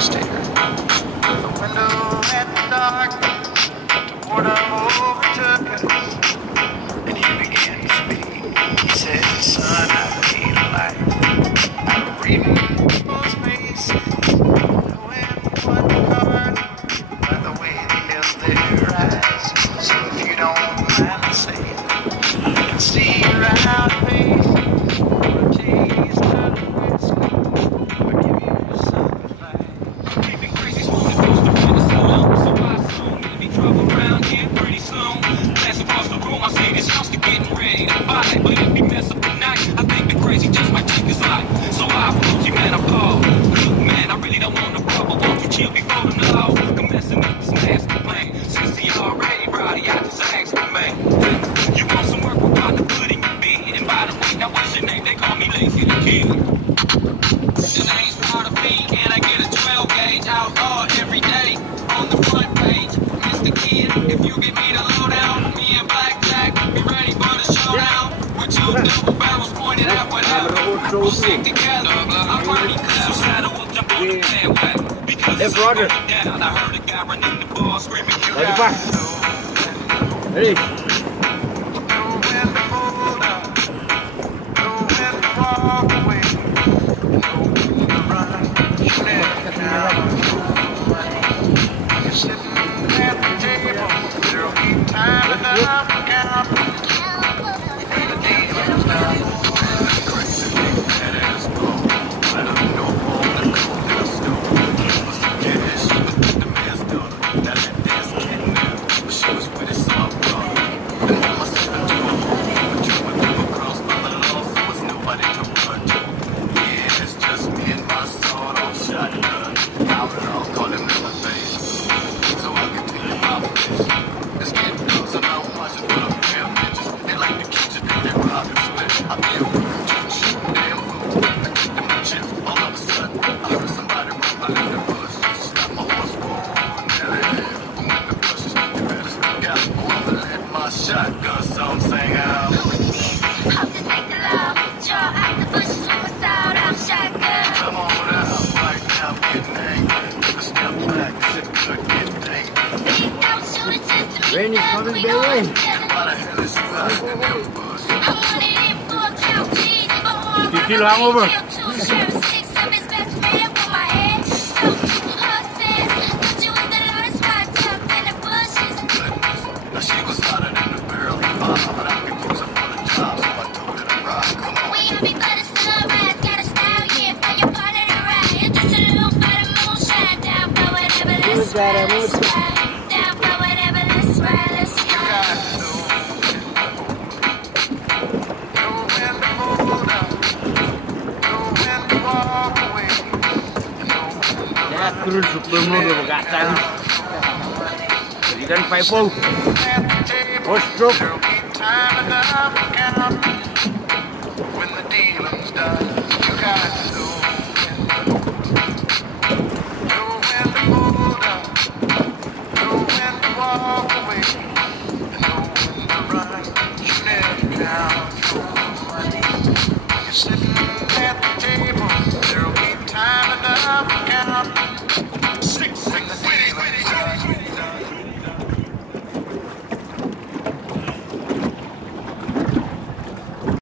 stare. The window at the dark toward our overtook us, and he began to speak. He said, son, I need a life. I'm reading people's faces, knowing what the cards by the way they live their eyes. So if you don't mind me saying, I can see around faces, a taste of the whiskey, I give you some advice. Keeping crazy smooth, it goes to finish so long. So I soon will be trouble around here pretty soon. Pass across the room, I say this house to getting ready to fight. But if he mess up tonight, I think the crazy just might take his life. So I approach you, man, I'm called. Look, man, I really don't want no trouble. Won't you chill before the law? Come messing up this master plan. Since he already rowdy, I just asked him, man. You want some work, we're about to put in your bed. And by the way, now what's your name? They call me Lazy the Kid. The name's part of me, and I get a 12 gauge outlaw every day on the front page. Mr. Kid, if you give me the lowdown, me and Blackjack be ready for the showdown. With two double barrels pointed at whatever. We'll stick together. I'm pretty clever, so we'll jump on the bandwagon. Because it's all going down. I heard a guy running the ball screaming, you got it. Ready? Shotgun song sang out. Hope to take the law, draw out the bushes with my sawed off shotgun. Come on out, right now, getting angry. Take a step back, it's a good getting angry. These out shooters just to Randy, make come thugs, we in gon' there. work together. Why the hell is you out in them bush? I want it in for a count, cheese, but one You feel hangover? two sheriff, six of his best man with my head. So, horses, thought you was the loudest white tucked in the bushes. Goodness, now she was hotter than the barrel of fire, but I could use her for the job, so I told her to ride. Come on. We happy for the sunrise, got a style, yeah, for your part of the ride. Hit the saloon for the moonshine, down for whatever, let's ride, let's ride. Down for whatever, let's ride, let's ride. Ya, terus sebelumnya udah kacang. Jadi kan paypal. Bosok. When the dealing's done.